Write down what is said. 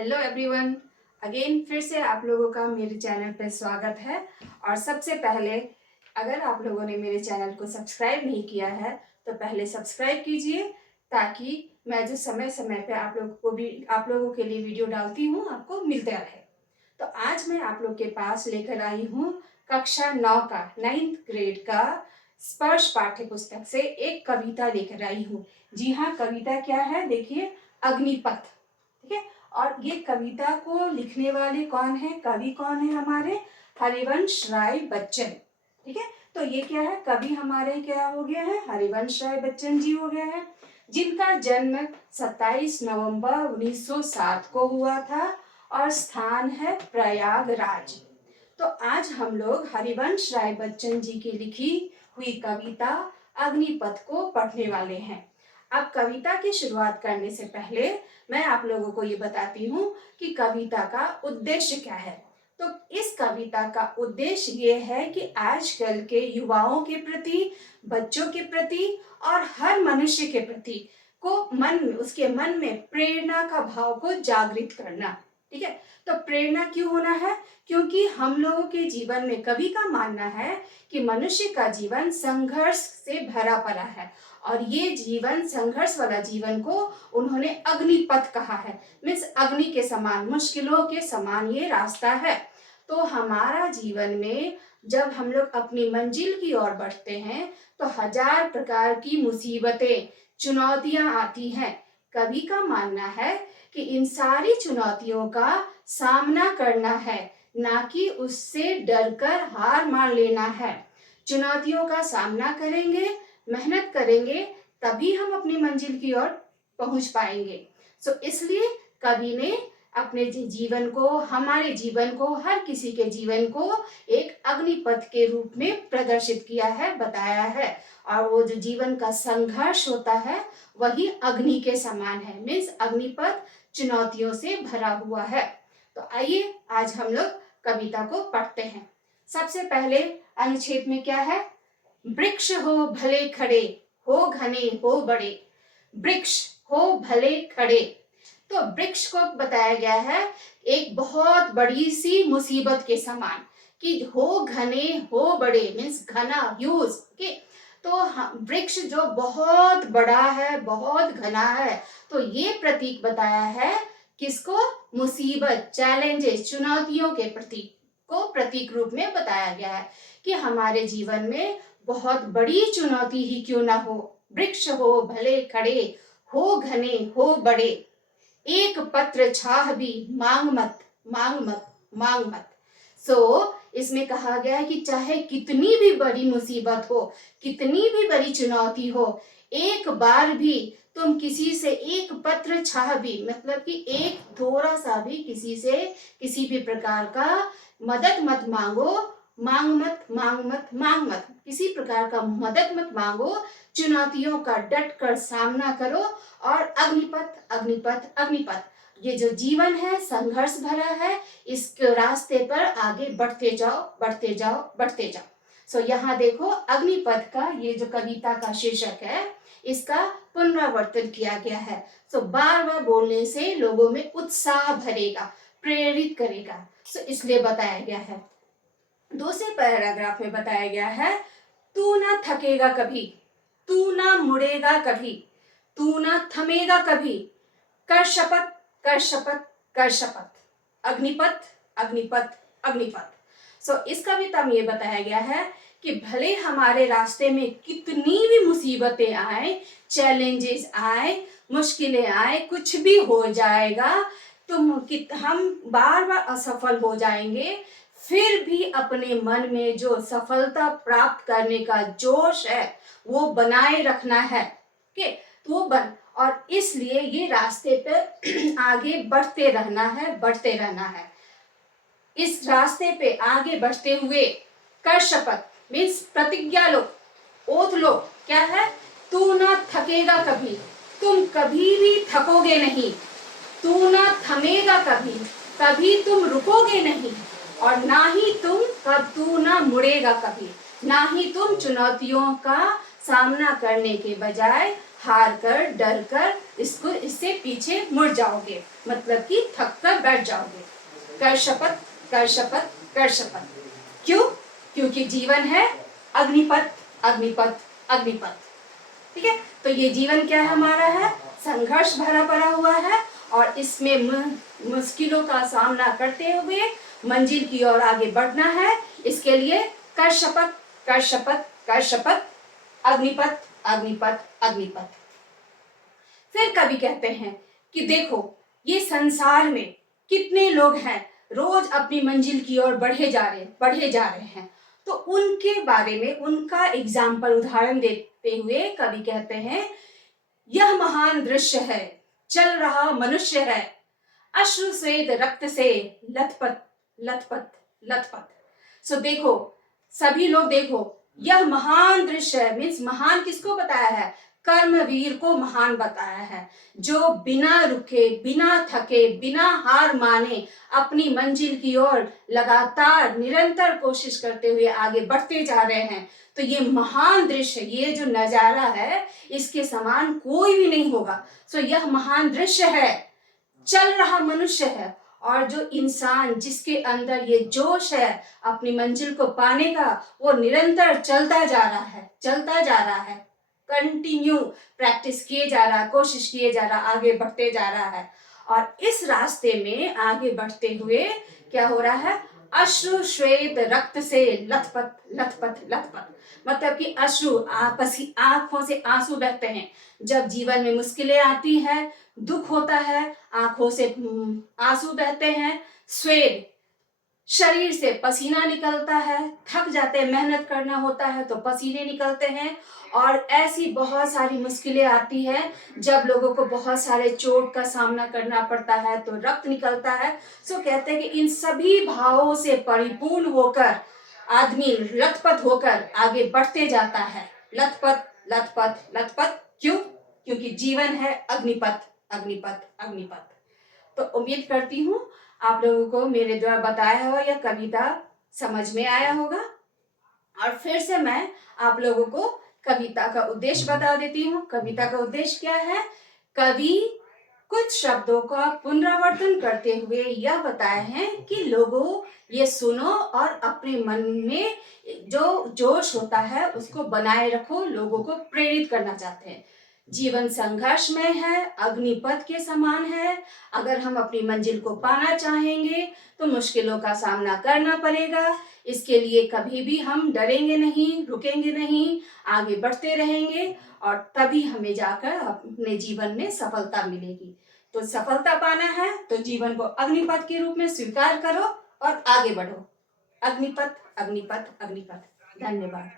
Hello everyone. Again फिर से आप लोगों का मेरे चैनल पर स्वागत है। और सबसे पहले अगर आप लोगों ने मेरे चैनल को सब्सक्राइब नहीं किया है तो पहले सब्सक्राइब कीजिए, ताकि मैं जो समय समय पे आप लोगों के लिए वीडियो डालती हूँ आपको मिलता रहे। तो आज मैं आप लोग के पास लेकर आई हूँ कक्षा 9 का 9th ग्रेड का स्पर्श पाठ्य पुस्तक से एक कविता लेकर आई हूँ। जी हाँ, कविता क्या है देखिए, अग्निपथ। ठीक है। और ये कविता को लिखने वाले कौन है, कवि कौन है हमारे, हरिवंश राय बच्चन। ठीक है। तो ये क्या है, कवि हमारे क्या हो गया है, हरिवंश राय बच्चन जी हो गया है, जिनका जन्म 27 नवंबर 1907 को हुआ था और स्थान है प्रयागराज। तो आज हम लोग हरिवंश राय बच्चन जी की लिखी हुई कविता अग्निपथ को पढ़ने वाले हैं। अब कविता की शुरुआत करने से पहले मैं आप लोगों को ये बताती हूँ कि कविता का उद्देश्य क्या है। तो इस कविता का उद्देश्य ये है कि आजकल के युवाओं के प्रति, बच्चों के प्रति और हर मनुष्य के प्रति को उसके मन में प्रेरणा का भाव को जागृत करना। ठीक है। तो प्रेरणा क्यों होना है, क्योंकि हम लोगों के जीवन में कवि का मानना है कि मनुष्य का जीवन संघर्ष से भरा पड़ा है और ये जीवन, संघर्ष वाला जीवन को उन्होंने अग्निपथ कहा है। मीन्स अग्नि के समान, मुश्किलों के समान ये रास्ता है। तो हमारा जीवन में जब हम लोग अपनी मंजिल की ओर बढ़ते हैं तो हजार प्रकार की मुसीबतें, चुनौतियां आती हैं। कवि का मानना है कि इन सारी चुनौतियों का सामना करना है, ना कि उससे डरकर हार मान लेना है। चुनौतियों का सामना करेंगे, मेहनत करेंगे, तभी हम अपनी मंजिल की ओर पहुंच पाएंगे। इसलिए कवि ने अपने जीवन को, हमारे जीवन को, हर किसी के जीवन को एक अग्निपथ के रूप में प्रदर्शित किया है, बताया है। और वो जो जीवन का संघर्ष होता है वही अग्नि के समान है। मीन्स अग्निपथ चुनौतियों से भरा हुआ है। तो आइए आज हम लोग कविता को पढ़ते हैं। सबसे पहले अनुच्छेद में क्या है, वृक्ष हो भले खड़े, हो घने हो बड़े। वृक्ष हो भले खड़े, तो वृक्ष को बताया गया है एक बहुत बड़ी सी मुसीबत के समान, कि हो घने हो बड़े, मीन्स घना, ह्यूज। ओके। तो वृक्ष जो बहुत बड़ा है, बहुत घना है, तो ये प्रतीक बताया है किसको, मुसीबत, चैलेंजेस, चुनौतियों के प्रतीक को प्रतीक रूप में बताया गया है कि हमारे जीवन में बहुत बड़ी चुनौती ही क्यों ना हो, वृक्ष हो भले खड़े, हो घने हो बड़े, एक पत्र छाह भी मांग मत, मांग मत, मांग मत। इसमें कहा गया है कि चाहे कितनी भी बड़ी मुसीबत हो, कितनी भी बड़ी चुनौती हो, एक बार भी तुम किसी से एक पत्र छाह भी, मतलब कि एक थोड़ा सा भी किसी से किसी भी प्रकार का मदद मत मांगो, मांग मत, मांग मत, मांग मत, किसी प्रकार का मदद मत मांगो। चुनौतियों का डट कर सामना करो और अग्निपथ, अग्निपथ, अग्निपथ, ये जो जीवन है संघर्ष भरा है, इस रास्ते पर आगे बढ़ते जाओ, बढ़ते जाओ, बढ़ते जाओ। यहाँ देखो अग्निपथ का ये जो कविता का शीर्षक है, इसका पुनरावर्तन किया गया है। बार बार बोलने से लोगों में उत्साह भरेगा, प्रेरित करेगा। इसलिए बताया गया है। दूसरे पैराग्राफ में बताया गया है, तू ना थकेगा कभी, तू ना मुड़ेगा कभी, तू ना थमेगा कभी, कर शपथ, कर शपथ, कर शपथ, अग्निपथ, अग्निपथ, अग्निपथ। इस कविता में ये बताया गया है कि भले हमारे रास्ते में कितनी भी मुसीबतें आए, चैलेंजेस आए, मुश्किलें आए, कुछ भी हो जाएगा, हम बार बार असफल हो जाएंगे, फिर भी अपने मन में जो सफलता प्राप्त करने का जोश है वो बनाए रखना है। ओके। और इसलिए ये रास्ते पे आगे बढ़ते रहना है, बढ़ते रहना है। इस रास्ते पे आगे बढ़ते हुए कर शपथ, मीन्स प्रतिज्ञा लो, ओथ लो। क्या है, तू ना थकेगा कभी, तुम कभी भी थकोगे नहीं, तू ना थमेगा कभी, कभी तुम रुकोगे नहीं, और ना ही तू ना मुड़ेगा कभी, ना ही तुम चुनौतियों का सामना करने के बजाय हार कर, डर कर इससे पीछे मुड़ जाओगे, मतलब कि थक कर बैठ जाओगे। कर शपथ, कर शपथ, कर शपथ। क्यों? क्योंकि जीवन है अग्निपथ, अग्निपथ, अग्निपथ। ठीक है, तो ये जीवन क्या है हमारा है, संघर्ष भरा पड़ा हुआ है, और इसमें मुश्किलों का सामना करते हुए मंजिल की ओर आगे बढ़ना है। इसके लिए कर शपथ, कर शपथ, कर शपथ, अग्निपथ, अग्निपथ, अग्निपथ। फिर कभी कहते हैं कि देखो, ये संसार में कितने लोग हैं, रोज अपनी मंजिल की ओर बढ़े जा रहे हैं। तो उनके बारे में, उनका एग्जाम्पल, उदाहरण देते हुए कवि कहते हैं, यह महान दृश्य है, चल रहा मनुष्य है, अश्रु स्वेद रक्त से लथपथ, लथपथ, लथपथ। सो देखो, सभी लोग देखो, यह महान दृश्य है, मीन्स महान किसको बताया है, कर्मवीर को महान बताया है, जो बिना रुके, बिना थके, बिना हार माने अपनी मंजिल की ओर लगातार निरंतर कोशिश करते हुए आगे बढ़ते जा रहे हैं। तो ये महान दृश्य, ये जो नजारा है, इसके समान कोई भी नहीं होगा। सो यह महान दृश्य है, चल रहा मनुष्य है, और जो इंसान जिसके अंदर ये जोश है अपनी मंजिल को पाने का, वो निरंतर चलता जा रहा है, चलता जा रहा है, कंटिन्यू प्रैक्टिस किए जा रहा है, कोशिश किए जा रहा, आगे बढ़ते जा रहा है। और इस रास्ते में आगे बढ़ते हुए क्या हो रहा है, अश्रु श्वेत रक्त से लथपथ, लथपथ, लथपथ। मतलब कि अश्रु, आंखों से आंसू बहते हैं जब जीवन में मुश्किलें आती है, दुख होता है, आंखों से आंसू बहते हैं। स्वेद, शरीर से पसीना निकलता है, थक जाते हैं, मेहनत करना होता है तो पसीने निकलते हैं। और ऐसी बहुत सारी मुश्किलें आती है जब लोगों को बहुत सारे चोट का सामना करना पड़ता है तो रक्त निकलता है। सो कहते हैं कि इन सभी भावों से परिपूर्ण होकर आदमी लथपथ होकर आगे बढ़ते जाता है, लथपथ, लथपथ, लथपथ। क्यों? क्योंकि जीवन है अग्निपथ, अग्निपथ, अग्निपथ। तो उम्मीद करती हूँ आप लोगों को मेरे द्वारा बताया हुआ यह कविता समझ में आया होगा। और फिर से मैं आप लोगों को कविता का उद्देश्य बता देती हूँ। कविता का उद्देश्य क्या है? कवि कुछ शब्दों का पुनरावर्तन करते हुए यह बताए हैं कि लोगों, ये सुनो और अपने मन में जो जोश होता है उसको बनाए रखो, लोगों को प्रेरित करना चाहते हैं। जीवन संघर्षमय है, अग्निपथ के समान है। अगर हम अपनी मंजिल को पाना चाहेंगे तो मुश्किलों का सामना करना पड़ेगा। इसके लिए कभी भी हम डरेंगे नहीं, रुकेंगे नहीं, आगे बढ़ते रहेंगे, और तभी हमें जाकर अपने जीवन में सफलता मिलेगी। तो सफलता पाना है तो जीवन को अग्निपथ के रूप में स्वीकार करो और आगे बढ़ो। अग्निपथ, अग्निपथ, अग्निपथ। धन्यवाद।